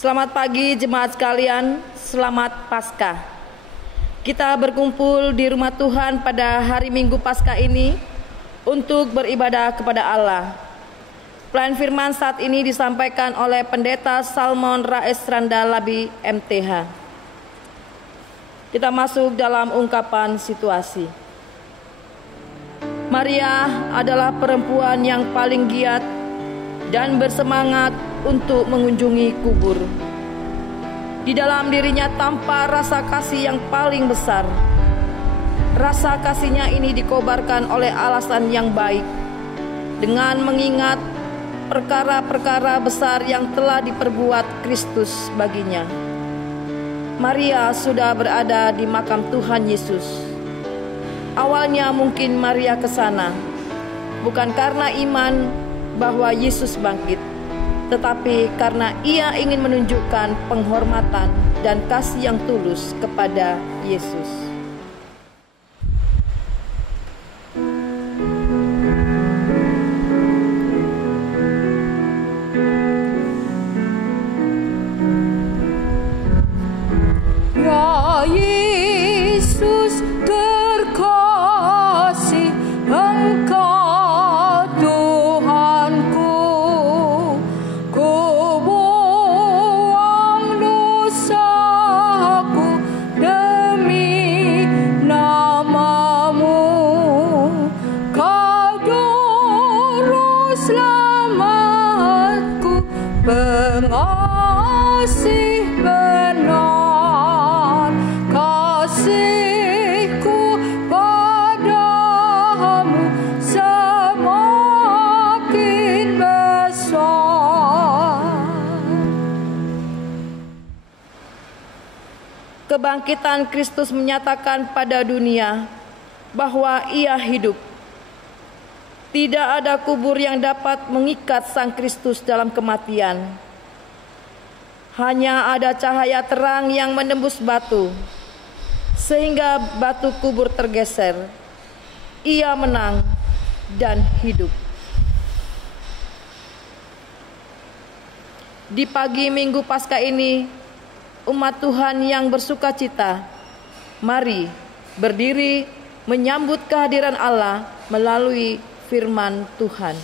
Selamat pagi jemaat sekalian, selamat Paskah. Kita berkumpul di rumah Tuhan pada hari Minggu Paskah ini untuk beribadah kepada Allah. Pelayan firman saat ini disampaikan oleh Pendeta Salmon Rais Randalabi MTH. Kita masuk dalam ungkapan situasi. Maria adalah perempuan yang paling giat dan bersemangat untuk mengunjungi kubur. Di dalam dirinya tampak rasa kasih yang paling besar. Rasa kasihnya ini dikobarkan oleh alasan yang baik, dengan mengingat perkara-perkara besar yang telah diperbuat Kristus baginya. Maria sudah berada di makam Tuhan Yesus. Awalnya mungkin Maria ke sana bukan karena iman bahwa Yesus bangkit, tetapi karena ia ingin menunjukkan penghormatan dan kasih yang tulus kepada Yesus. Ya Yesus terkasih, Engkau Tuhanku. Ku buang dosaku demi nama-Mu. Kau juru selamatku, pengasih benar. Kasihku padamu semakin besar. Kebangkitan Kristus menyatakan pada dunia bahwa Ia hidup. Tidak ada kubur yang dapat mengikat Sang Kristus dalam kematian. Hanya ada cahaya terang yang menembus batu, sehingga batu kubur tergeser. Ia menang dan hidup. Di pagi Minggu Paskah ini, umat Tuhan yang bersuka cita, mari berdiri menyambut kehadiran Allah melalui firman Tuhan.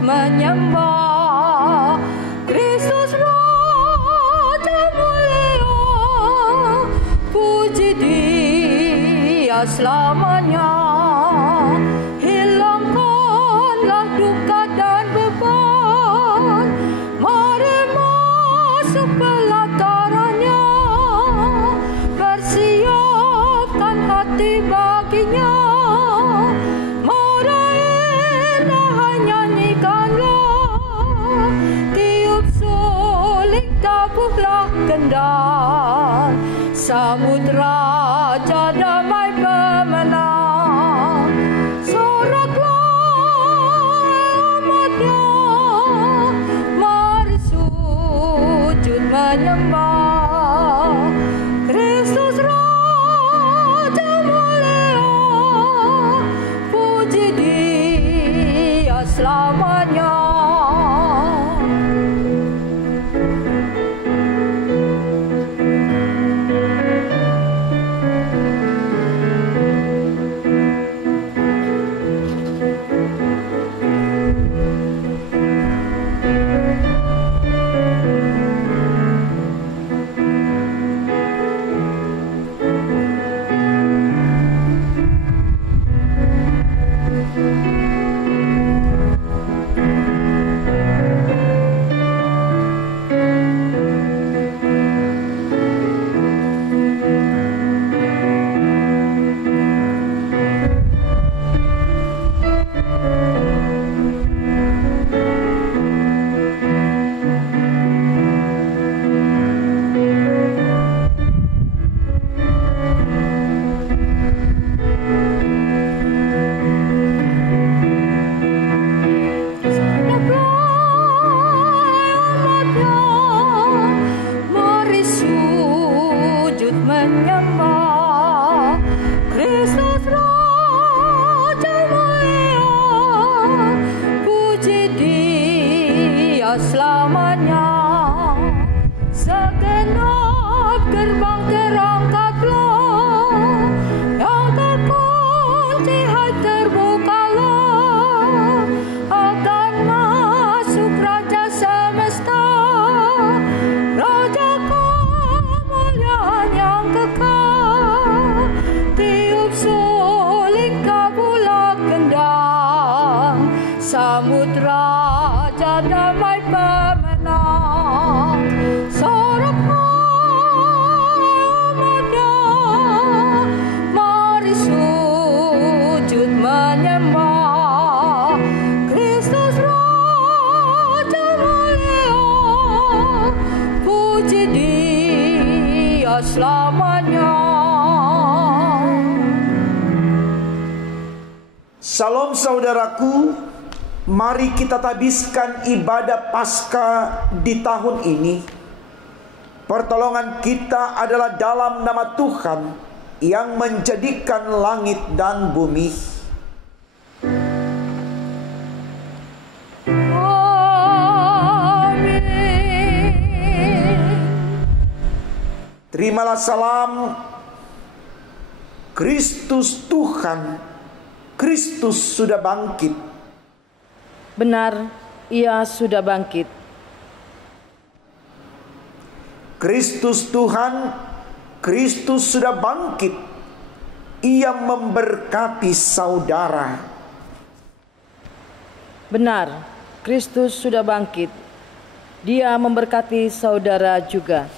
Menyembah Kristus Raja mulia, puji Dia selamanya. Hilangkanlah duka dan beban, mari masuk pelatarannya, persiapkan hati baginya. Tabuhlah kendang, sambut Raja damai pemenang. selamanya. Segenap gerbang terangkatlah, yang terkunci hai terbukalah, akan masuk Raja semesta, Raja kemuliaan yang kekal. Tiup suling kabulak gendang, sambut Raja damai pemenang. Sorak umatnya, mari sujud menyembah Kristus Raja mulia, puji Dia selamanya. Salam saudaraku, mari kita tabiskan ibadah Paskah di tahun ini. Pertolongan kita adalah dalam nama Tuhan yang menjadikan langit dan bumi. Amin. Terimalah salam Kristus Tuhan. Kristus sudah bangkit. Benar, Ia sudah bangkit. Kristus Tuhan, Kristus sudah bangkit. Ia memberkati saudara. Benar, Kristus sudah bangkit. Dia memberkati saudara juga.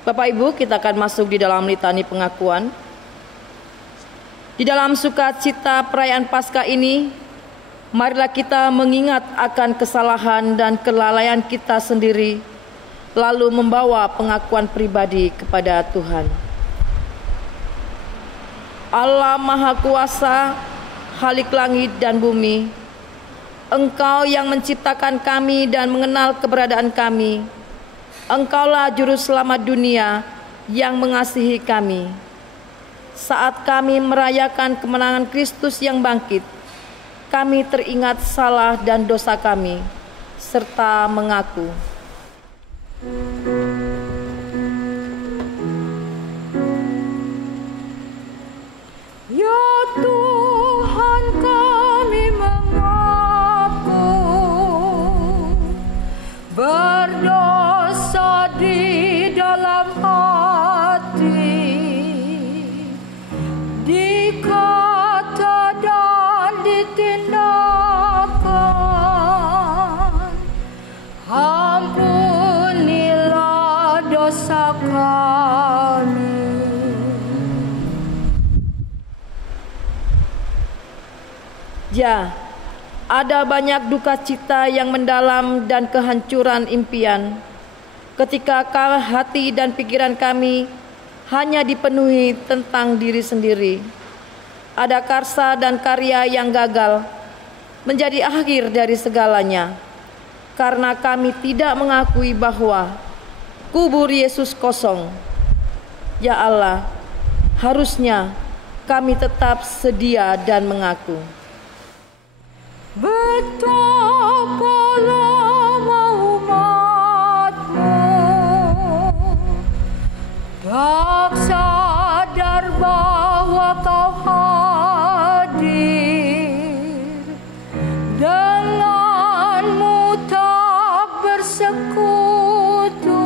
Bapak Ibu, kita akan masuk di dalam litani pengakuan. Di dalam sukacita perayaan Paskah ini, marilah kita mengingat akan kesalahan dan kelalaian kita sendiri, lalu membawa pengakuan pribadi kepada Tuhan. Allah Maha Kuasa, Khalik langit dan bumi, Engkau yang menciptakan kami dan mengenal keberadaan kami. Engkaulah Juru Selamat dunia yang mengasihi kami. Saat kami merayakan kemenangan Kristus yang bangkit, kami teringat salah dan dosa kami, serta mengaku. Ya Tuhan, kami mengaku berdosa di dalam hati, di kata dan di tindakan. Ya, ada banyak duka cita yang mendalam dan kehancuran impian ketika hati dan pikiran kami hanya dipenuhi tentang diri sendiri. Ada karsa dan karya yang gagal menjadi akhir dari segalanya, karena kami tidak mengakui bahwa kubur Yesus kosong. Ya Allah, harusnya kami tetap sedia dan mengaku. Betapa lama umat-Mu tak sadar bahwa Kau hadir, denganmu tak bersekutu.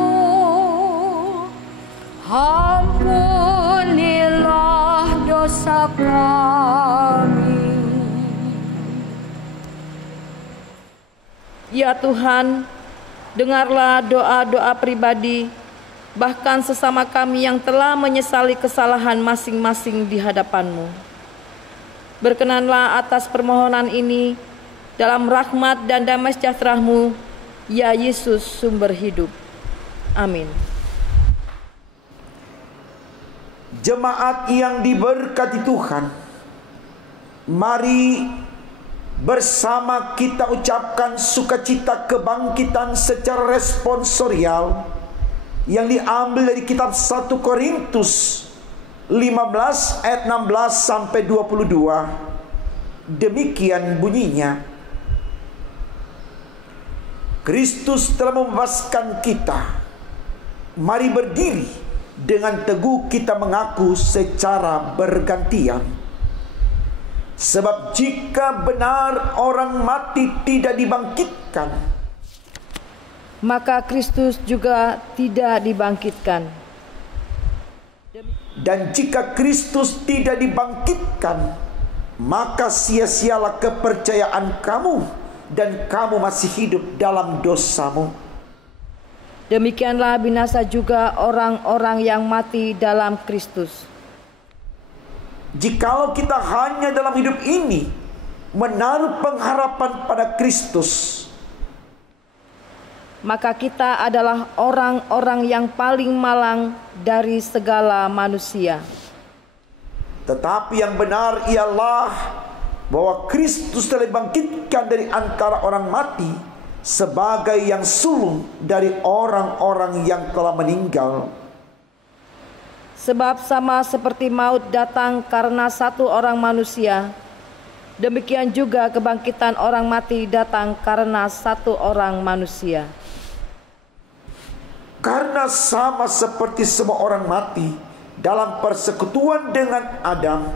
Ampunilah dosa kami. Ya Tuhan, dengarlah doa-doa pribadi, bahkan sesama kami yang telah menyesali kesalahan masing-masing di hadapan-Mu. Berkenanlah atas permohonan ini dalam rahmat dan damai sejahtera-Mu, ya Yesus sumber hidup. Amin. Jemaat yang diberkati Tuhan, mari bersama kita ucapkan sukacita kebangkitan secara responsorial yang diambil dari kitab 1 Korintus 15 ayat 16 sampai 22. Demikian bunyinya: Kristus telah membebaskan kita. Mari berdiri dengan teguh kita mengaku secara bergantian. Sebab jika benar orang mati tidak dibangkitkan, maka Kristus juga tidak dibangkitkan. Dan jika Kristus tidak dibangkitkan, maka sia-sialah kepercayaan kamu, dan kamu masih hidup dalam dosamu. Demikianlah binasa juga orang-orang yang mati dalam Kristus. Jikalau kita hanya dalam hidup ini menaruh pengharapan pada Kristus, maka kita adalah orang-orang yang paling malang dari segala manusia. Tetapi yang benar ialah bahwa Kristus telah dibangkitkan dari antara orang mati sebagai yang sulung dari orang-orang yang telah meninggal. Sebab sama seperti maut datang karena satu orang manusia, demikian juga kebangkitan orang mati datang karena satu orang manusia. Karena sama seperti semua orang mati dalam persekutuan dengan Adam,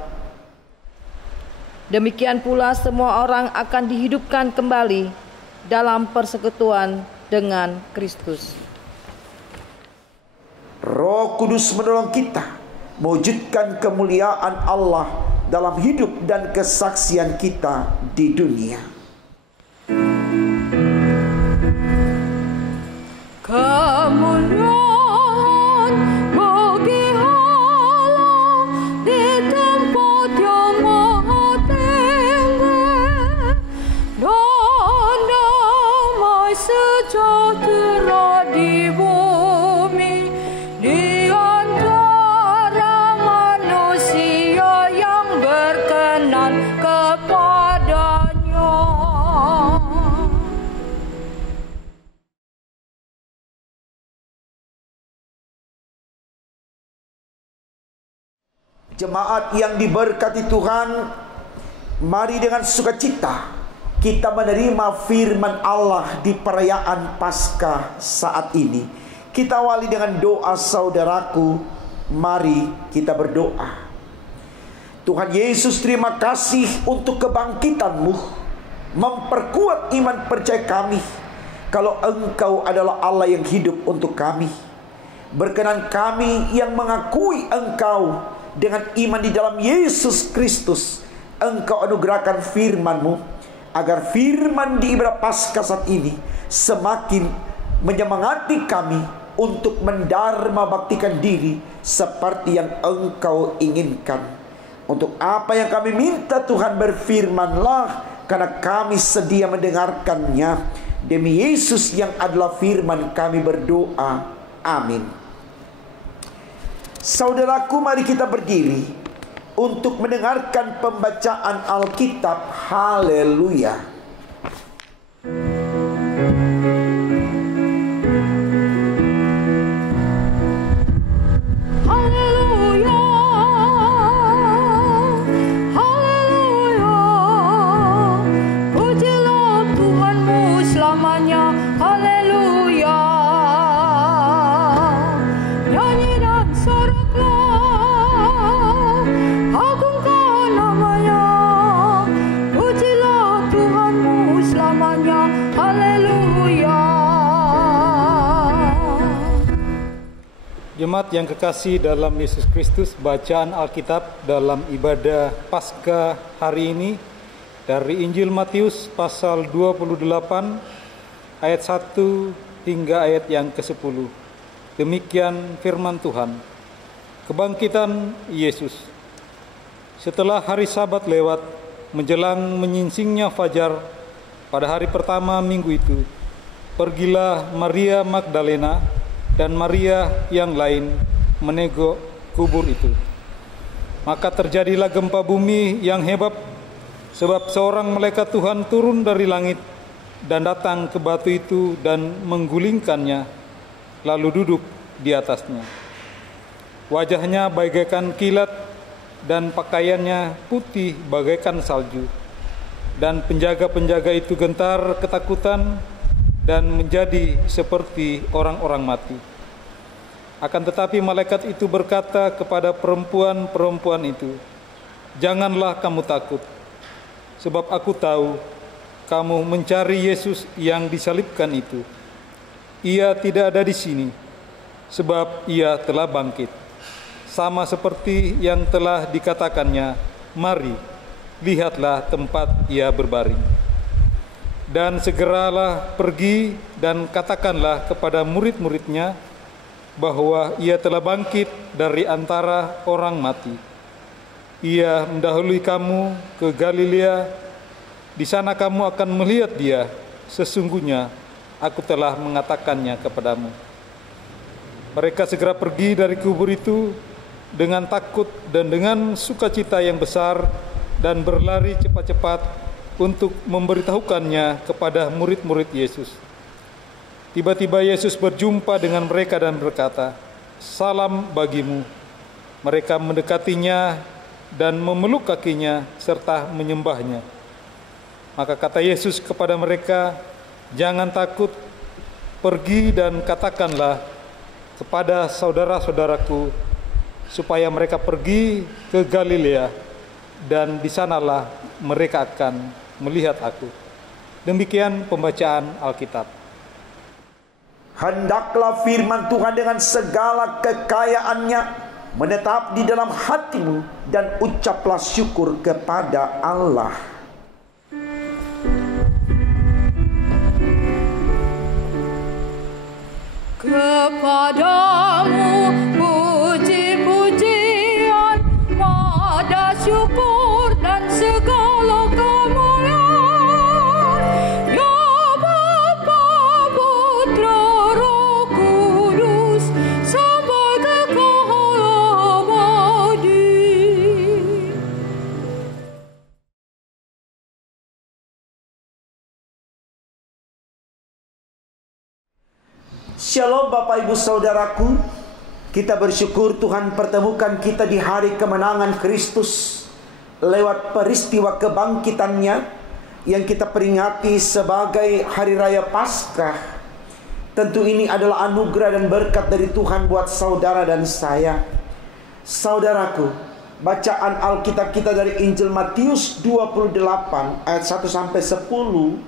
demikian pula semua orang akan dihidupkan kembali dalam persekutuan dengan Kristus. Roh Kudus menolong kita mewujudkan kemuliaan Allah dalam hidup dan kesaksian kita di dunia. Kemuliaan bagi Allah di tempat yang maha tinggi, dan damai sejahtera di bumi di antara manusia yang berkenan kepadanya. Jemaat yang diberkati Tuhan, mari dengan sukacita kita menerima firman Allah di perayaan Paskah saat ini. Kita awali dengan doa saudaraku. Mari kita berdoa. Tuhan Yesus, terima kasih untuk kebangkitan-Mu. Memperkuat iman percaya kami kalau Engkau adalah Allah yang hidup untuk kami. Berkenan kami yang mengakui Engkau dengan iman di dalam Yesus Kristus, Engkau anugerahkan firman-Mu, agar firman di ibadah Paskah saat ini semakin menyemangati kami untuk mendharma baktikan diri seperti yang Engkau inginkan. Untuk apa yang kami minta Tuhan, berfirmanlah, karena kami sedia mendengarkannya. Demi Yesus yang adalah firman kami berdoa. Amin. Saudaraku, mari kita berdiri untuk mendengarkan pembacaan Alkitab. Haleluya. Jemaat yang kekasih dalam Yesus Kristus, bacaan Alkitab dalam ibadah Paskah hari ini dari Injil Matius pasal 28 ayat 1 hingga ayat yang ke-10. Demikian firman Tuhan. Kebangkitan Yesus. Setelah hari Sabat lewat, menjelang menyingsingnya fajar pada hari pertama minggu itu, pergilah Maria Magdalena dan Maria yang lain menegok kubur itu. Maka terjadilah gempa bumi yang hebat, sebab seorang malaikat Tuhan turun dari langit dan datang ke batu itu dan menggulingkannya, lalu duduk di atasnya. Wajahnya bagaikan kilat dan pakaiannya putih bagaikan salju. Dan penjaga-penjaga itu gentar ketakutan dan menjadi seperti orang-orang mati. Akan tetapi malaikat itu berkata kepada perempuan-perempuan itu, "Janganlah kamu takut, sebab aku tahu kamu mencari Yesus yang disalibkan itu. Ia tidak ada di sini, sebab ia telah bangkit. Sama seperti yang telah dikatakannya, mari, lihatlah tempat ia berbaring. Dan segeralah pergi dan katakanlah kepada murid-muridnya bahwa ia telah bangkit dari antara orang mati. Ia mendahului kamu ke Galilea, di sana kamu akan melihat dia. Sesungguhnya aku telah mengatakannya kepadamu." Mereka segera pergi dari kubur itu dengan takut dan dengan sukacita yang besar dan berlari cepat-cepat untuk memberitahukannya kepada murid-murid Yesus. Tiba-tiba Yesus berjumpa dengan mereka dan berkata, "Salam bagimu." Mereka mendekatinya dan memeluk kakinya serta menyembahnya. Maka kata Yesus kepada mereka, "Jangan takut, pergi dan katakanlah kepada saudara-saudaraku supaya mereka pergi ke Galilea, dan di sanalah mereka akan melihat aku." Demikian pembacaan Alkitab. Hendaklah firman Tuhan dengan segala kekayaannya menetap di dalam hatimu, dan ucaplah syukur kepada Allah. Kepadamu puji-pujian, mada syukur dan segala kemuliaan, ya Bapa, Putra, Roh Kudus, sampai kekal abadi. Shalom Bapak Ibu Saudaraku. Kita bersyukur Tuhan pertemukan kita di hari kemenangan Kristus lewat peristiwa kebangkitannya yang kita peringati sebagai Hari Raya Paskah. Tentu ini adalah anugerah dan berkat dari Tuhan buat saudara dan saya. Saudaraku, bacaan Alkitab kita dari Injil Matius 28 ayat 1 sampai 10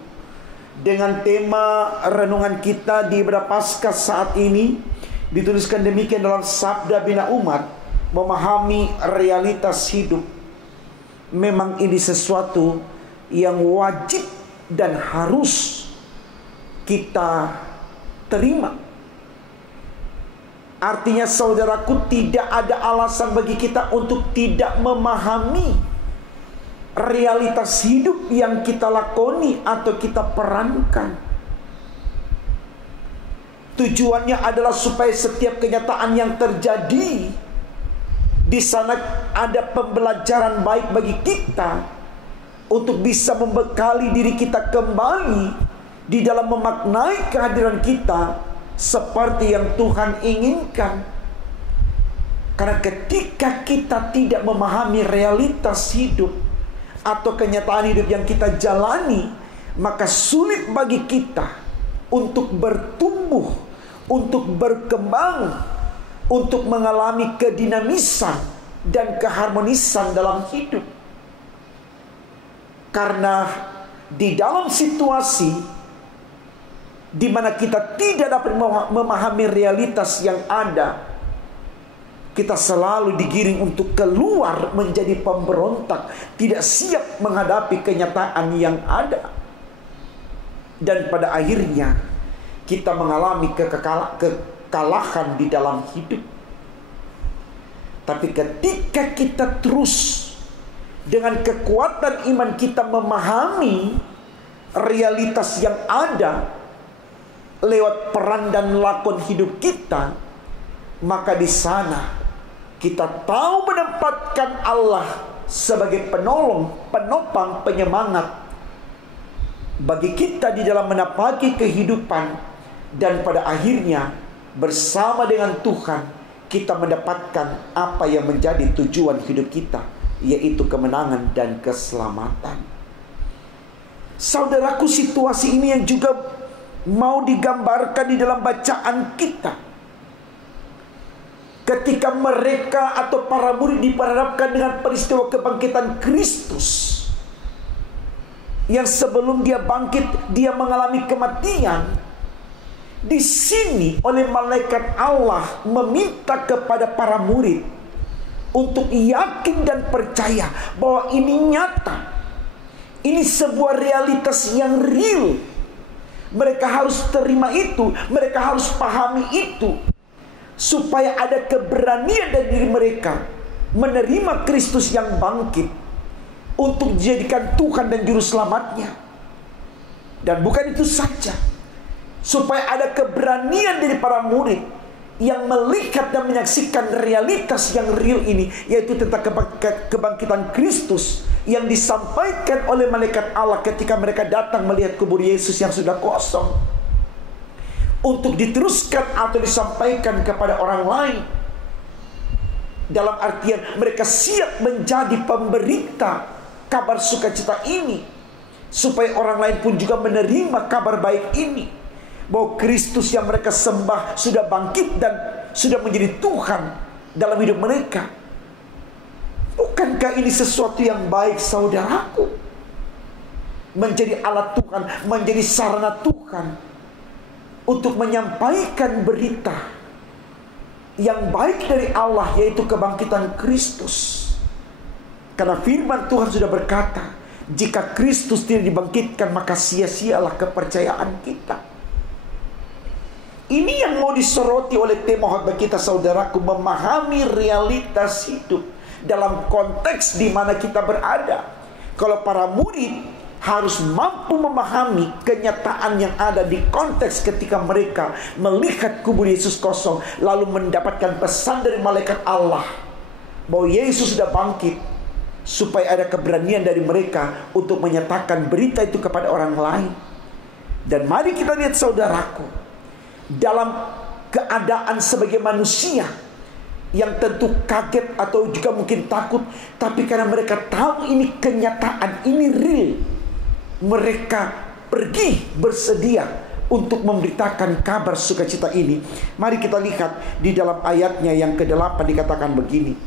dengan tema renungan kita di ibadah Paskah saat ini dituliskan demikian dalam Sabda Bina Umat, memahami realitas hidup. Memang ini sesuatu yang wajib dan harus kita terima. Artinya saudaraku, tidak ada alasan bagi kita untuk tidak memahami realitas hidup yang kita lakoni atau kita perankan. Tujuannya adalah supaya setiap kenyataan yang terjadi di sana ada pembelajaran baik bagi kita untuk bisa membekali diri kita kembali di dalam memaknai kehadiran kita seperti yang Tuhan inginkan. Karena ketika kita tidak memahami realitas hidup atau kenyataan hidup yang kita jalani, maka sulit bagi kita untuk bertumbuh, untuk berkembang, untuk mengalami kedinamisan dan keharmonisan dalam hidup. Karena di dalam situasi di mana kita tidak dapat memahami realitas yang ada, kita selalu digiring untuk keluar menjadi pemberontak, tidak siap menghadapi kenyataan yang ada. Dan pada akhirnya kita mengalami kekalahan di dalam hidup. Tapi ketika kita terus dengan kekuatan iman kita memahami realitas yang ada lewat peran dan lakon hidup kita, maka di sana kita tahu menempatkan Allah sebagai penolong, penopang, penyemangat bagi kita di dalam menapaki kehidupan. Dan pada akhirnya bersama dengan Tuhan kita mendapatkan apa yang menjadi tujuan hidup kita, yaitu kemenangan dan keselamatan. Saudaraku, situasi ini yang juga mau digambarkan di dalam bacaan kita. Ketika mereka atau para murid diperhadapkan dengan peristiwa kebangkitan Kristus, yang sebelum dia bangkit dia mengalami kematian. Di sini oleh malaikat Allah meminta kepada para murid untuk yakin dan percaya bahwa ini nyata, ini sebuah realitas yang real. Mereka harus terima itu, mereka harus pahami itu, supaya ada keberanian dari diri mereka menerima Kristus yang bangkit untuk dijadikan Tuhan dan Juru Selamatnya. Dan bukan itu saja, supaya ada keberanian dari para murid yang melihat dan menyaksikan realitas yang real ini, yaitu tentang kebangkitan Kristus yang disampaikan oleh malaikat Allah ketika mereka datang melihat kubur Yesus yang sudah kosong, untuk diteruskan atau disampaikan kepada orang lain. Dalam artian mereka siap menjadi pemberita kabar sukacita ini, supaya orang lain pun juga menerima kabar baik ini, bahwa Kristus yang mereka sembah sudah bangkit dan sudah menjadi Tuhan dalam hidup mereka. Bukankah ini sesuatu yang baik, saudaraku? Menjadi alat Tuhan, menjadi sarana Tuhan untuk menyampaikan berita yang baik dari Allah, yaitu kebangkitan Kristus. Karena firman Tuhan sudah berkata, jika Kristus tidak dibangkitkan, maka sia-sialah kepercayaan kita. Ini yang mau disoroti oleh tema khotbah kita, saudaraku, memahami realitas hidup dalam konteks di mana kita berada. Kalau para murid harus mampu memahami kenyataan yang ada di konteks ketika mereka melihat kubur Yesus kosong, lalu mendapatkan pesan dari malaikat Allah bahwa Yesus sudah bangkit, supaya ada keberanian dari mereka untuk menyatakan berita itu kepada orang lain. Dan mari kita lihat, saudaraku, dalam keadaan sebagai manusia yang tentu kaget atau juga mungkin takut, tapi karena mereka tahu ini kenyataan, ini real, mereka pergi bersedia untuk memberitakan kabar sukacita ini. Mari kita lihat di dalam ayatnya yang ke-8 dikatakan begini: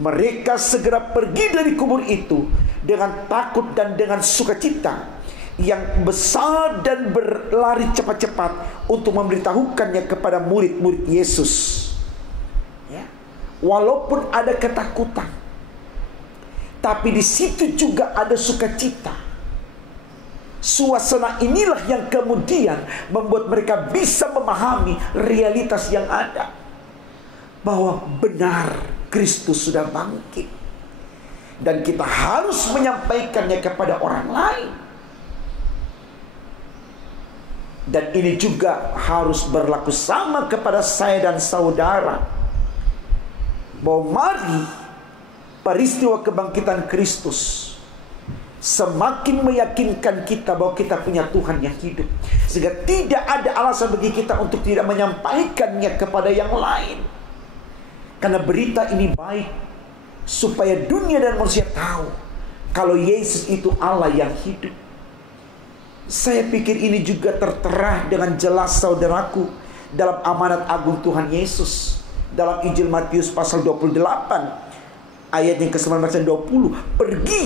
mereka segera pergi dari kubur itu dengan takut dan dengan sukacita yang besar, dan berlari cepat-cepat untuk memberitahukannya kepada murid-murid Yesus. Ya. Walaupun ada ketakutan, tapi di situ juga ada sukacita. Suasana inilah yang kemudian membuat mereka bisa memahami realitas yang ada. bahwa benar Kristus sudah bangkit. Dan kita harus menyampaikannya kepada orang lain. Dan ini juga harus berlaku sama kepada saya dan saudara. Bahwa mari peristiwa kebangkitan Kristus semakin meyakinkan kita bahwa kita punya Tuhan yang hidup. Sehingga tidak ada alasan bagi kita untuk tidak menyampaikannya kepada yang lain. Karena berita ini baik supaya dunia dan manusia tahu kalau Yesus itu Allah yang hidup. Saya pikir ini juga tertera dengan jelas saudaraku dalam amanat agung Tuhan Yesus. Dalam Injil Matius pasal 28 ayat yang ke-19 dan 20. Pergi,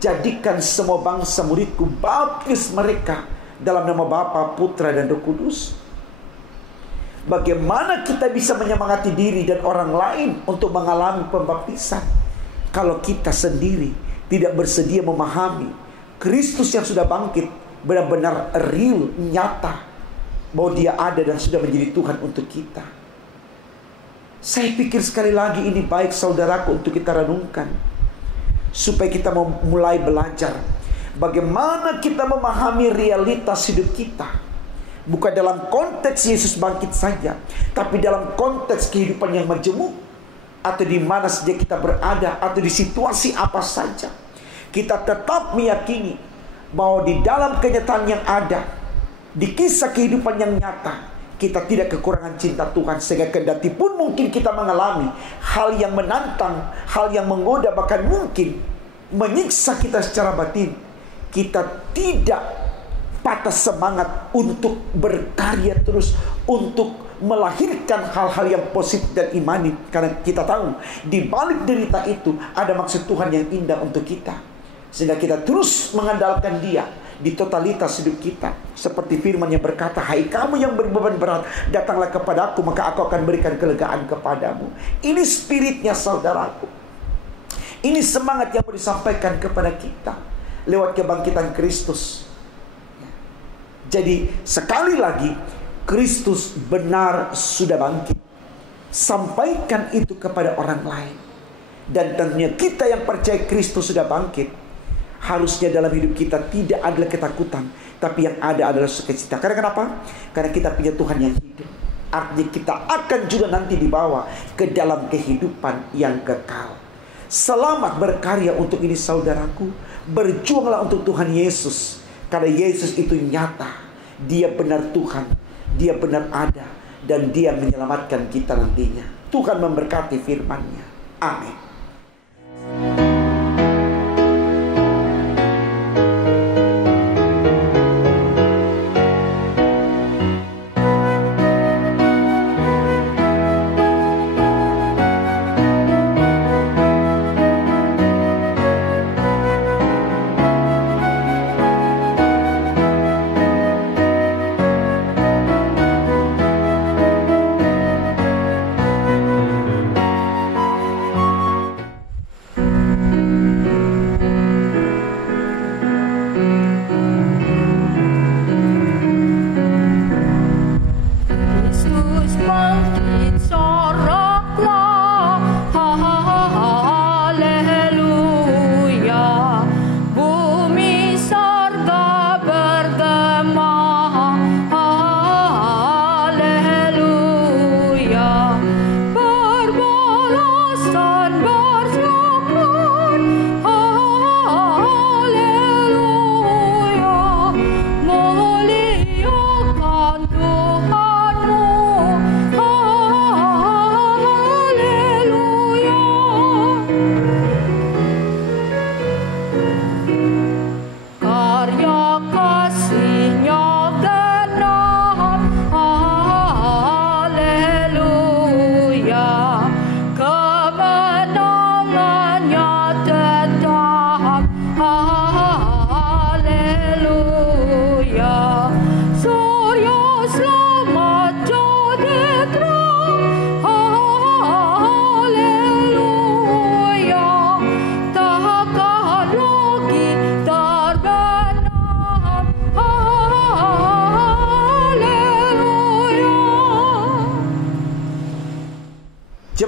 jadikan semua bangsa muridku, baptis mereka dalam nama Bapa, Putra dan Roh Kudus. Bagaimana kita bisa menyemangati diri dan orang lain untuk mengalami pembaptisan kalau kita sendiri tidak bersedia memahami Kristus yang sudah bangkit benar-benar real, nyata, bahwa Dia ada dan sudah menjadi Tuhan untuk kita. Saya pikir sekali lagi ini baik saudaraku untuk kita renungkan, supaya kita mulai belajar bagaimana kita memahami realitas hidup kita. Bukan dalam konteks Yesus bangkit saja, tapi dalam konteks kehidupan yang majemuk, atau di mana saja kita berada, atau di situasi apa saja. Kita tetap meyakini bahwa di dalam kenyataan yang ada, di kisah kehidupan yang nyata, kita tidak kekurangan cinta Tuhan. Sehingga kendati pun mungkin kita mengalami hal yang menantang, hal yang menggoda, bahkan mungkin menyiksa kita secara batin, kita tidak patah semangat untuk berkarya terus, untuk melahirkan hal-hal yang positif dan imani. Karena kita tahu di balik derita itu ada maksud Tuhan yang indah untuk kita, sehingga kita terus mengandalkan Dia di totalitas hidup kita. Seperti firman yang berkata, hai kamu yang berbeban berat, datanglah kepadaku, maka aku akan berikan kelegaan kepadamu. Ini spiritnya saudaraku. Ini semangat yang mau disampaikan kepada kita lewat kebangkitan Kristus. Jadi sekali lagi, Kristus benar sudah bangkit. Sampaikan itu kepada orang lain. Dan tentunya kita yang percaya Kristus sudah bangkit, harusnya dalam hidup kita tidak ada ketakutan, tapi yang ada adalah sukacita. Karena kenapa? Karena kita punya Tuhan yang hidup. Artinya kita akan juga nanti dibawa ke dalam kehidupan yang kekal. Selamat berkarya untuk ini saudaraku. Berjuanglah untuk Tuhan Yesus. Karena Yesus itu nyata. Dia benar Tuhan. Dia benar ada. Dan Dia menyelamatkan kita nantinya. Tuhan memberkati firman-Nya. Amin.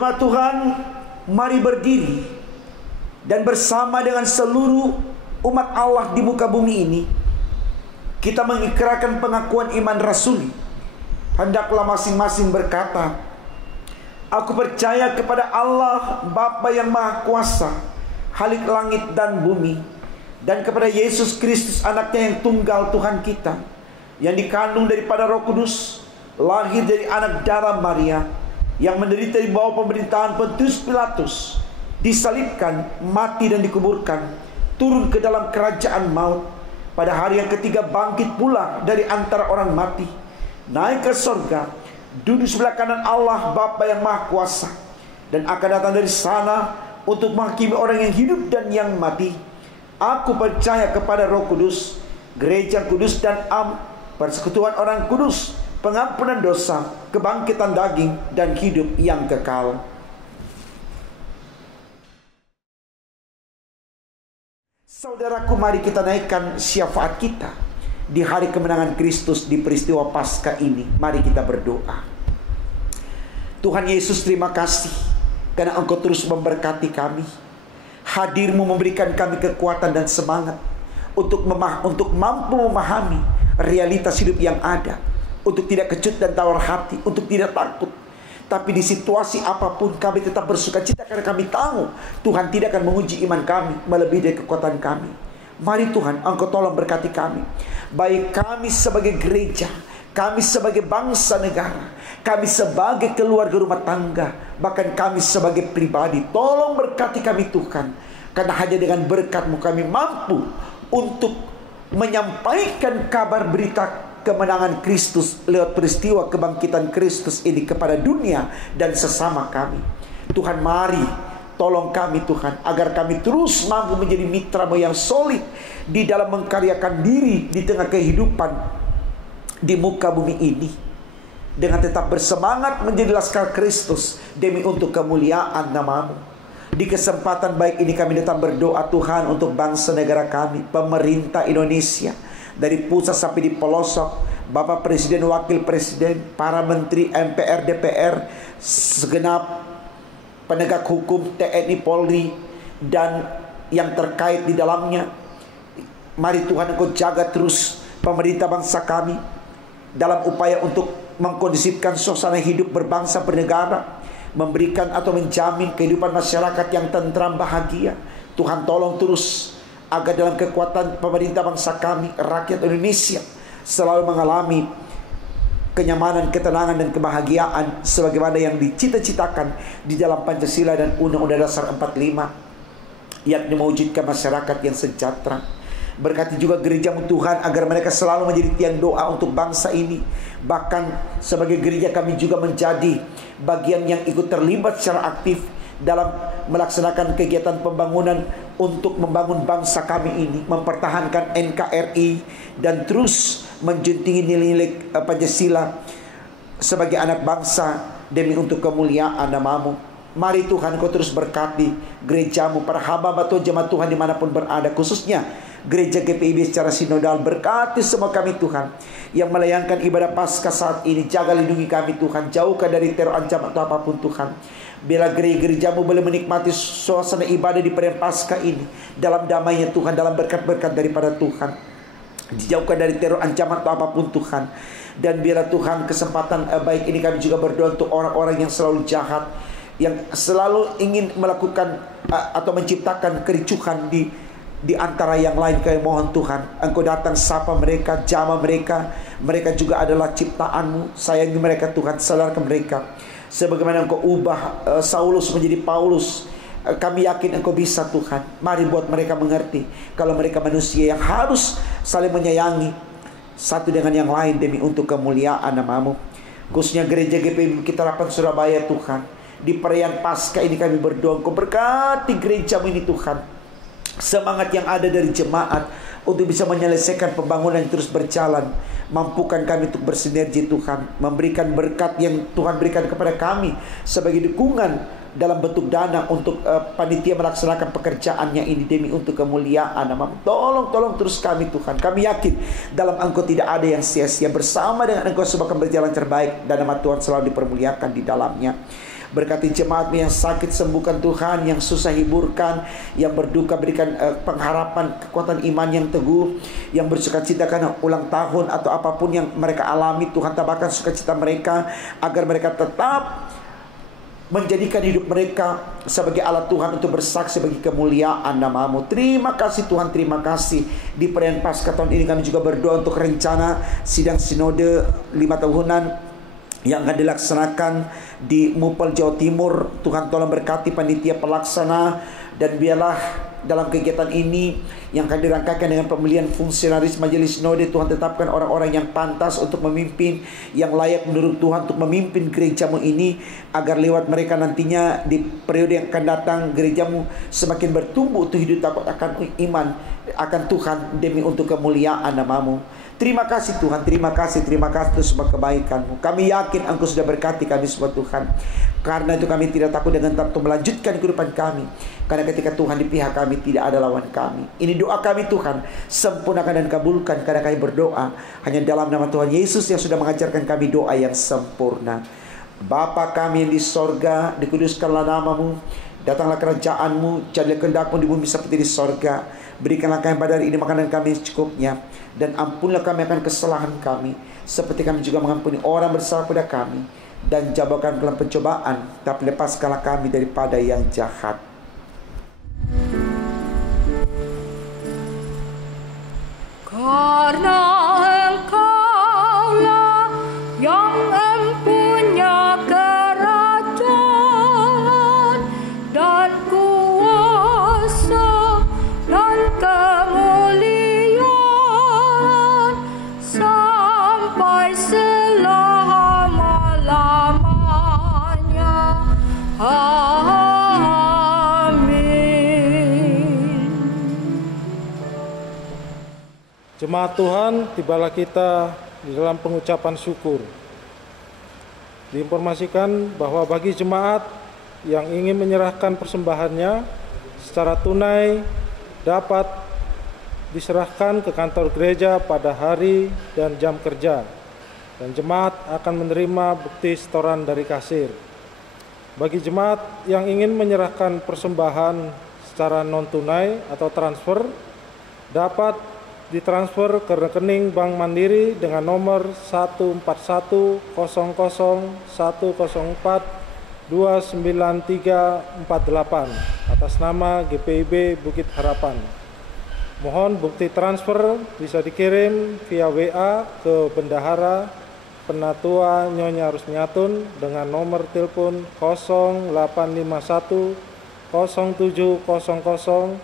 Jemaat Tuhan, mari berdiri dan bersama dengan seluruh umat Allah di muka bumi ini, kita mengikrarkan pengakuan iman rasuli. Hendaklah masing-masing berkata, aku percaya kepada Allah Bapa yang Maha Kuasa, Khalik langit dan bumi, dan kepada Yesus Kristus anaknya yang tunggal Tuhan kita, yang dikandung daripada Roh Kudus, lahir dari anak darah Maria, yang menderita di bawah pemerintahan Pontius Pilatus, disalibkan, mati dan dikuburkan, turun ke dalam kerajaan maut, pada hari yang ketiga bangkit pula dari antara orang mati, naik ke sorga, duduk sebelah kanan Allah Bapa yang Maha Kuasa, dan akan datang dari sana untuk menghakimi orang yang hidup dan yang mati. Aku percaya kepada Roh Kudus, gereja kudus dan persekutuan orang kudus, pengampunan dosa, kebangkitan daging, dan hidup yang kekal. Saudaraku, mari kita naikkan syafaat kita di hari kemenangan Kristus di peristiwa Paskah ini. Mari kita berdoa. Tuhan Yesus, terima kasih karena Engkau terus memberkati kami. Hadir-Mu memberikan kami kekuatan dan semangat untuk mampu memahami realitas hidup yang ada, untuk tidak kecut dan tawar hati, untuk tidak takut. Tapi di situasi apapun kami tetap bersuka cita karena kami tahu Tuhan tidak akan menguji iman kami melebihi dari kekuatan kami. Mari Tuhan, Engkau tolong berkati kami, baik kami sebagai gereja, kami sebagai bangsa negara, kami sebagai keluarga rumah tangga, bahkan kami sebagai pribadi. Tolong berkati kami Tuhan, karena hanya dengan berkat-Mu kami mampu untuk menyampaikan kabar berita kemenangan Kristus lewat peristiwa kebangkitan Kristus ini kepada dunia dan sesama kami. Tuhan, mari tolong kami Tuhan, agar kami terus mampu menjadi mitra-Mu yang solid di dalam mengkaryakan diri di tengah kehidupan di muka bumi ini, dengan tetap bersemangat menjadi laskar Kristus demi untuk kemuliaan nama-Mu. Di kesempatan baik ini kami datang berdoa Tuhan untuk bangsa negara kami, pemerintah Indonesia, dari pusat sampai di pelosok, Bapak Presiden, Wakil Presiden, para Menteri, MPR, DPR, segenap penegak hukum, TNI, Polri, dan yang terkait di dalamnya. Mari Tuhan, Engkau jaga terus pemerintah bangsa kami dalam upaya untuk mengkondisifkan suasana hidup berbangsa bernegara, memberikan atau menjamin kehidupan masyarakat yang tentram bahagia. Tuhan, tolong terus agar dalam kekuatan pemerintah bangsa kami, rakyat Indonesia selalu mengalami kenyamanan, ketenangan, dan kebahagiaan sebagaimana yang dicita-citakan di dalam Pancasila dan Undang-Undang Dasar 45, yakni mewujudkan masyarakat yang sejahtera. Berkati juga gereja-Mu Tuhan, agar mereka selalu menjadi tiang doa untuk bangsa ini. Bahkan sebagai gereja kami juga menjadi bagian yang ikut terlibat secara aktif dalam melaksanakan kegiatan pembangunan untuk membangun bangsa kami ini, mempertahankan NKRI, dan terus menjuntingi nilai-nilai Pancasila sebagai anak bangsa demi untuk kemuliaan nama-Mu. Mari Tuhan, Kau terus berkati gereja-Mu, para hamba-hamba Tuhan, jemaat Tuhan dimanapun berada, khususnya gereja GPIB secara sinodal. Berkati semua kami Tuhan yang melayangkan ibadah Paskah saat ini. Jaga lindungi kami Tuhan, jauhkan dari teror, ancaman atau apapun Tuhan. Bila gereja-gereja-Mu boleh menikmati suasana ibadah di perayaan Paskah ini dalam damainya Tuhan, dalam berkat-berkat daripada Tuhan. Dijauhkan dari teror, ancaman atau apapun Tuhan. Dan bila Tuhan kesempatan baik ini kami juga berdoa untuk orang-orang yang selalu jahat, yang selalu ingin melakukan atau menciptakan kericuhan di antara yang lain. Kami mohon Tuhan, Engkau datang sapa mereka, jamah mereka. Mereka juga adalah ciptaan-Mu. Sayangi mereka Tuhan, sadarkan mereka. Sebagaimana Engkau ubah Saulus menjadi Paulus, kami yakin Engkau bisa Tuhan. Mari buat mereka mengerti kalau mereka manusia yang harus saling menyayangi satu dengan yang lain demi untuk kemuliaan nama-Mu. Khususnya gereja GPIB kita Harapan Surabaya Tuhan, di perayaan Paskah ini kami berdoa, Engkau berkati gereja-Mu ini Tuhan. Semangat yang ada dari jemaat untuk bisa menyelesaikan pembangunan yang terus berjalan. Mampukan kami untuk bersinergi Tuhan, memberikan berkat yang Tuhan berikan kepada kami sebagai dukungan dalam bentuk dana untuk panitia melaksanakan pekerjaannya ini demi untuk kemuliaan nama-Mu. Tolong terus kami Tuhan. Kami yakin dalam Engkau tidak ada yang sia-sia. Bersama dengan Engkau semua akan berjalan terbaik, dan nama Tuhan selalu dipermuliakan di dalamnya. Berkati jemaat-Mu yang sakit, sembuhkan Tuhan, yang susah hiburkan, yang berduka berikan pengharapan, kekuatan iman yang teguh, yang bersukacita karena ulang tahun atau apapun yang mereka alami. Tuhan, tambahkan sukacita mereka agar mereka tetap menjadikan hidup mereka sebagai alat Tuhan untuk bersaksi bagi kemuliaan nama-Mu. Terima kasih Tuhan, terima kasih. Di perayaan Paskah tahun ini kami juga berdoa untuk rencana sidang sinode 5 tahunan yang akan dilaksanakan di Mupel, Jawa Timur. Tuhan tolong berkati panitia pelaksana, dan biarlah dalam kegiatan ini yang akan dirangkakan dengan pemilihan fungsionaris majelis sinode, Tuhan tetapkan orang-orang yang pantas untuk memimpin, yang layak menurut Tuhan untuk memimpin gereja-Mu ini, agar lewat mereka nantinya di periode yang akan datang gereja-Mu semakin bertumbuh untuk hidup takut akan iman akan Tuhan demi untuk kemuliaan nama-Mu. Terima kasih Tuhan, terima kasih untuk semua kebaikan-Mu. Kami yakin Engkau sudah berkati kami semua Tuhan. Karena itu kami tidak takut dengan tetap melanjutkan kehidupan kami. Karena ketika Tuhan di pihak kami tidak ada lawan kami. Ini doa kami Tuhan, sempurnakan dan kabulkan karena kami berdoa hanya dalam nama Tuhan Yesus yang sudah mengajarkan kami doa yang sempurna. Bapa kami yang di sorga, dikuduskanlah nama-Mu. Datanglah kerajaan-Mu, jadilah kehendak-Mu di bumi seperti di sorga. Berikanlah kami pada hari ini makanan kami secukupnya, dan ampunilah kami akan kesalahan kami, seperti kami juga mengampuni orang bersalah pada kami. Dan jangan bawa kami dalam pencobaan, tapi lepaskanlah kami daripada yang jahat. Karena Engkaulah yang mempunyai kerajaan dan kuasa dan kemuliaan sampai selama-lamanya. Amin. Jemaat Tuhan, tibalah kita di dalam pengucapan syukur. Diinformasikan bahwa bagi jemaat yang ingin menyerahkan persembahannya secara tunai dapat diserahkan ke kantor gereja pada hari dan jam kerja, dan jemaat akan menerima bukti setoran dari kasir. Bagi jemaat yang ingin menyerahkan persembahan secara non-tunai atau transfer, dapat ditransfer ke rekening Bank Mandiri dengan nomor 1410001042948 atas nama GPIB Bukit Harapan. Mohon bukti transfer bisa dikirim via WA ke Bendahara Penatua Nyonya Rusmiatun dengan nomor telepon 0851 0700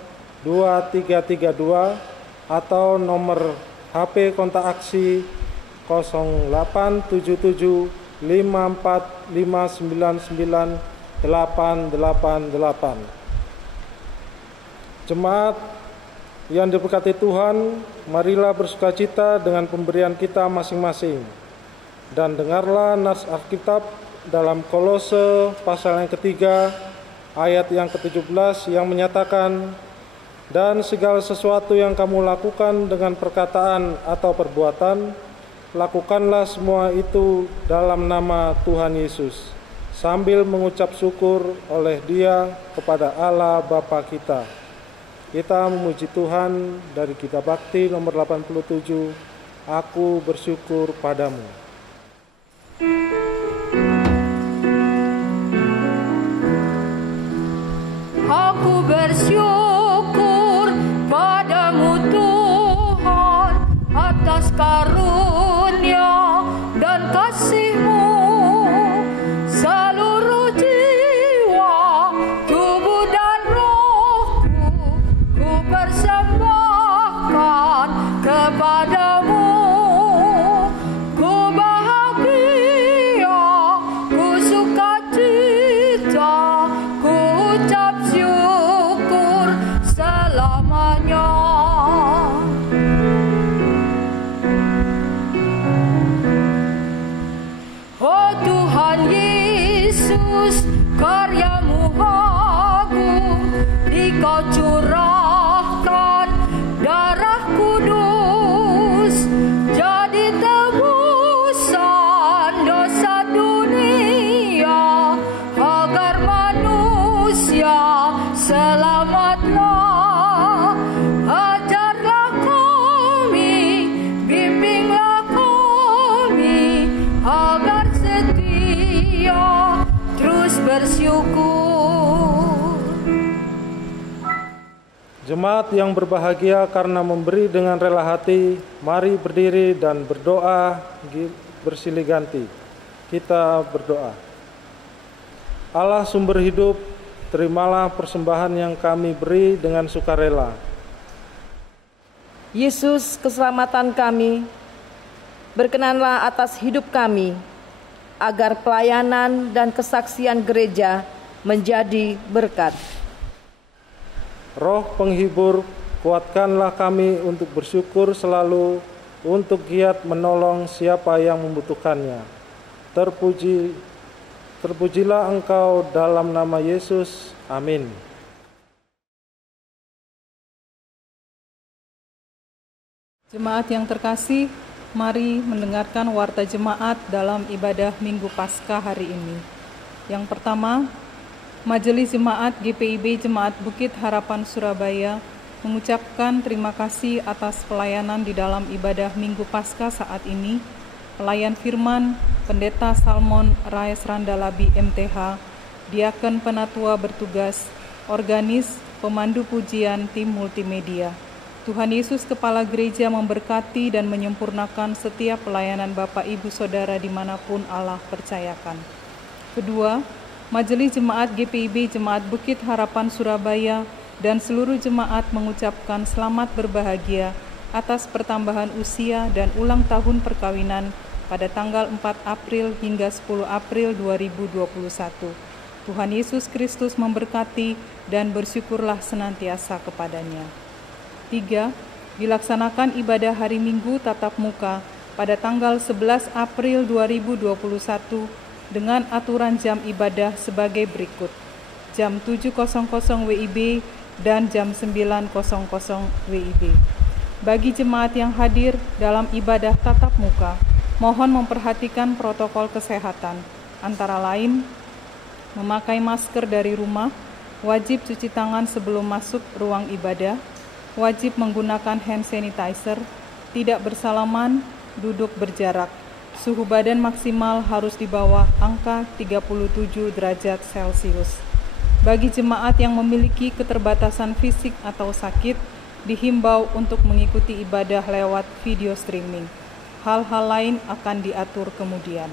2332 atau nomor HP kontak aksi 0877 54599 888. Jemaat yang diberkati Tuhan, marilah bersukacita dengan pemberian kita masing-masing. Dan dengarlah nas Alkitab dalam Kolose pasal yang ketiga, ayat yang ke-17 yang menyatakan, dan segala sesuatu yang kamu lakukan dengan perkataan atau perbuatan, lakukanlah semua itu dalam nama Tuhan Yesus, sambil mengucap syukur oleh Dia kepada Allah Bapa kita. Kita memuji Tuhan dari Kitab Bakti nomor 87, Aku bersyukur padamu. Aku bersyukur padamu Tuhan atas karunia dan kasih-Mu. Seluruh jiwa, tubuh dan rohku ku persembahkan kepadamu. Ku bahagia, ku sukacita, ku ucap syukur Jemaat yang berbahagia karena memberi dengan rela hati, mari berdiri dan berdoa bersilih ganti. Kita berdoa. Allah sumber hidup, terimalah persembahan yang kami beri dengan sukarela. Yesus, keselamatan kami, berkenanlah atas hidup kami, agar pelayanan dan kesaksian gereja menjadi berkat. Roh penghibur, kuatkanlah kami untuk bersyukur selalu, untuk giat menolong siapa yang membutuhkannya. Terpujilah Engkau dalam nama Yesus. Amin. Jemaat yang terkasih, mari mendengarkan warta jemaat dalam ibadah Minggu Paskah hari ini. Yang pertama, Majelis Jemaat GPIB Jemaat Bukit Harapan Surabaya mengucapkan terima kasih atas pelayanan di dalam ibadah Minggu Paskah saat ini. Pelayan firman, Pendeta Salmon Raes Randalabi MTH, Diaken Penatua bertugas, organis, pemandu pujian, tim multimedia. Tuhan Yesus Kepala Gereja memberkati dan menyempurnakan setiap pelayanan Bapak Ibu Saudara dimanapun Allah percayakan. Kedua, Majelis Jemaat GPIB Jemaat Bukit Harapan Surabaya dan seluruh jemaat mengucapkan selamat berbahagia atas pertambahan usia dan ulang tahun perkawinan pada tanggal 4 April hingga 10 April 2021. Tuhan Yesus Kristus memberkati dan bersyukurlah senantiasa kepadanya. 3. Dilaksanakan ibadah hari Minggu tatap muka pada tanggal 11 April 2021 dengan aturan jam ibadah sebagai berikut: jam 7.00 WIB dan jam 9.00 WIB. Bagi jemaat yang hadir dalam ibadah tatap muka, mohon memperhatikan protokol kesehatan, antara lain memakai masker dari rumah, wajib cuci tangan sebelum masuk ruang ibadah, wajib menggunakan hand sanitizer, tidak bersalaman, duduk berjarak. Suhu badan maksimal harus di bawah angka 37 derajat Celcius. Bagi jemaat yang memiliki keterbatasan fisik atau sakit, dihimbau untuk mengikuti ibadah lewat video streaming. Hal-hal lain akan diatur kemudian.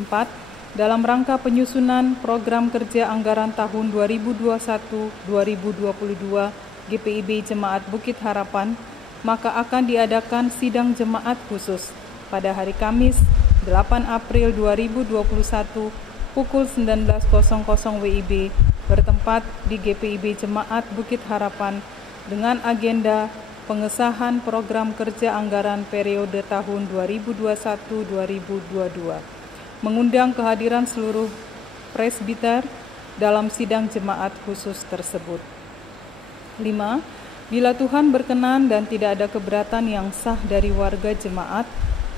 4. Dalam rangka penyusunan program kerja anggaran tahun 2021-2022 GPIB Jemaat Bukit Harapan, maka akan diadakan sidang jemaat khusus pada hari Kamis 8 April 2021 pukul 19.00 WIB bertempat di GPIB Jemaat Bukit Harapan dengan agenda pengesahan program kerja anggaran periode tahun 2021-2022, mengundang kehadiran seluruh presbiter dalam sidang jemaat khusus tersebut. 5. Bila Tuhan berkenan dan tidak ada keberatan yang sah dari warga jemaat,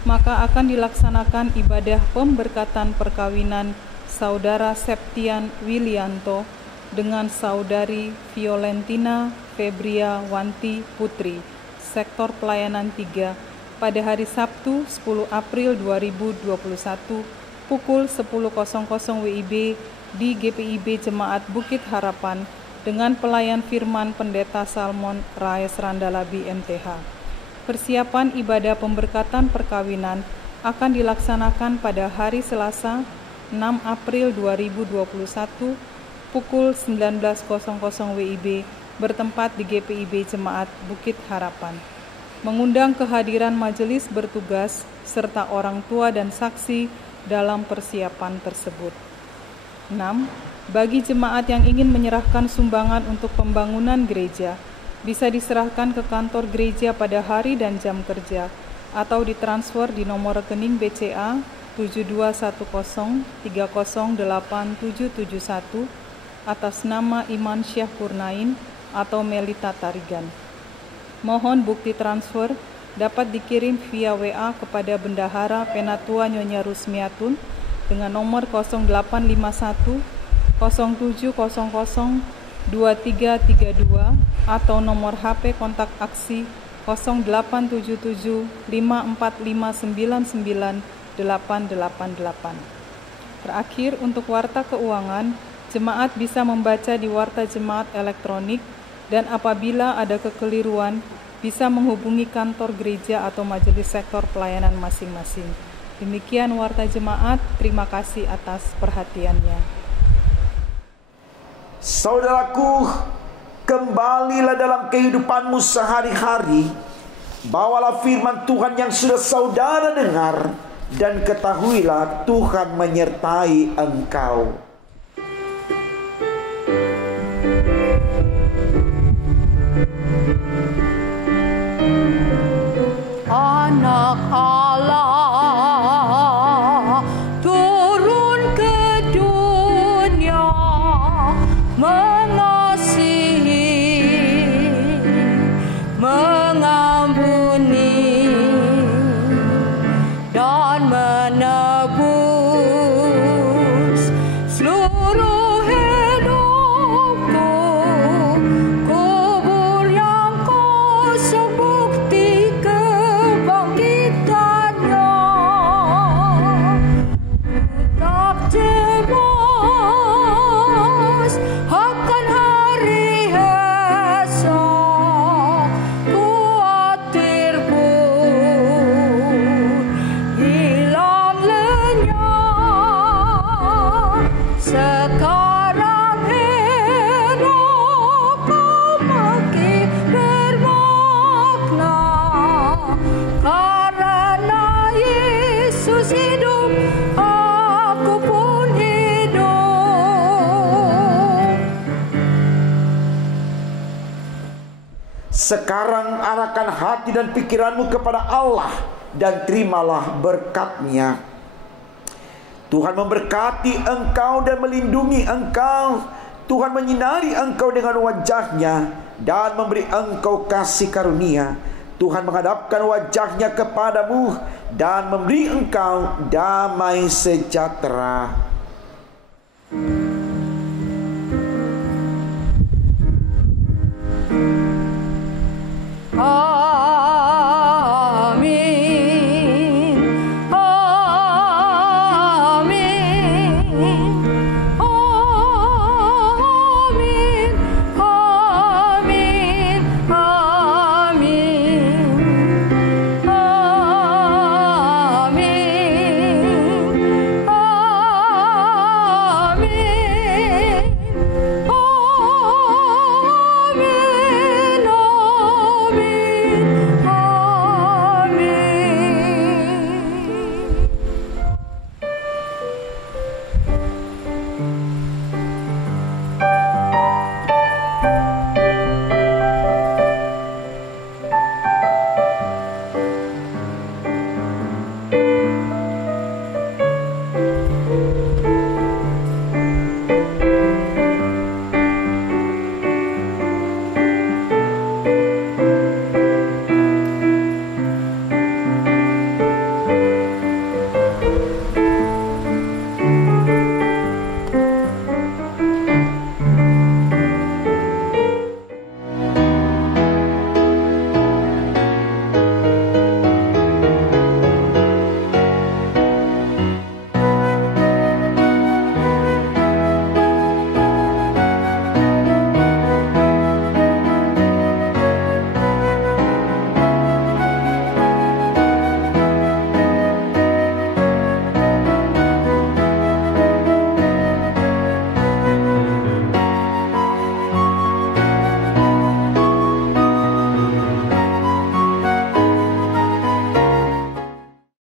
maka akan dilaksanakan ibadah pemberkatan perkawinan Saudara Septian Wilianto dengan Saudari Violentina Febria Wanti Putri, Sektor Pelayanan 3, pada hari Sabtu 10 April 2021 pukul 10.00 WIB di GPIB Jemaat Bukit Harapan dengan pelayan firman Pendeta Salmon Raes Randalabi MTH. Persiapan ibadah pemberkatan perkawinan akan dilaksanakan pada hari Selasa 6 April 2021 pukul 19.00 WIB bertempat di GPIB Jemaat Bukit Harapan. Mengundang kehadiran majelis bertugas serta orang tua dan saksi dalam persiapan tersebut. 6. Bagi jemaat yang ingin menyerahkan sumbangan untuk pembangunan gereja, bisa diserahkan ke kantor gereja pada hari dan jam kerja atau ditransfer di nomor rekening BCA 7210308771 atas nama Iman Syah Kurnain atau Melita Tarigan. Mohon bukti transfer dapat dikirim via WA kepada Bendahara Penatua Nyonya Rusmiatun dengan nomor 0851 0700 2332 atau nomor HP kontak aksi 0877 54599 888. Terakhir, untuk warta keuangan, jemaat bisa membaca di warta jemaat elektronik dan apabila ada kekeliruan, bisa menghubungi kantor gereja atau majelis sektor pelayanan masing-masing. Demikian Warta Jemaat, terima kasih atas perhatiannya. Saudaraku, kembalilah dalam kehidupanmu sehari-hari. Bawalah firman Tuhan yang sudah saudara dengar, dan ketahuilah Tuhan menyertai engkau. Anak Allah turun ke dunia, mengasihi, mengampuni, dan menebus seluruh hidupku. Kubur yang kosong bukti kebangkitannya. Tetap cemas akan hari esok, khawatir pun hilang lenyap. Sekarang hidup makin bermakna, karena Yesus hidup, aku pun hidup. Sekarang arahkan hati dan pikiranmu kepada Allah dan terimalah berkat-Nya. Tuhan memberkati engkau dan melindungi engkau. Tuhan menyinari engkau dengan wajah-Nya dan memberi engkau kasih karunia. Tuhan menghadapkan wajah-Nya kepadamu dan memberi engkau damai sejahtera.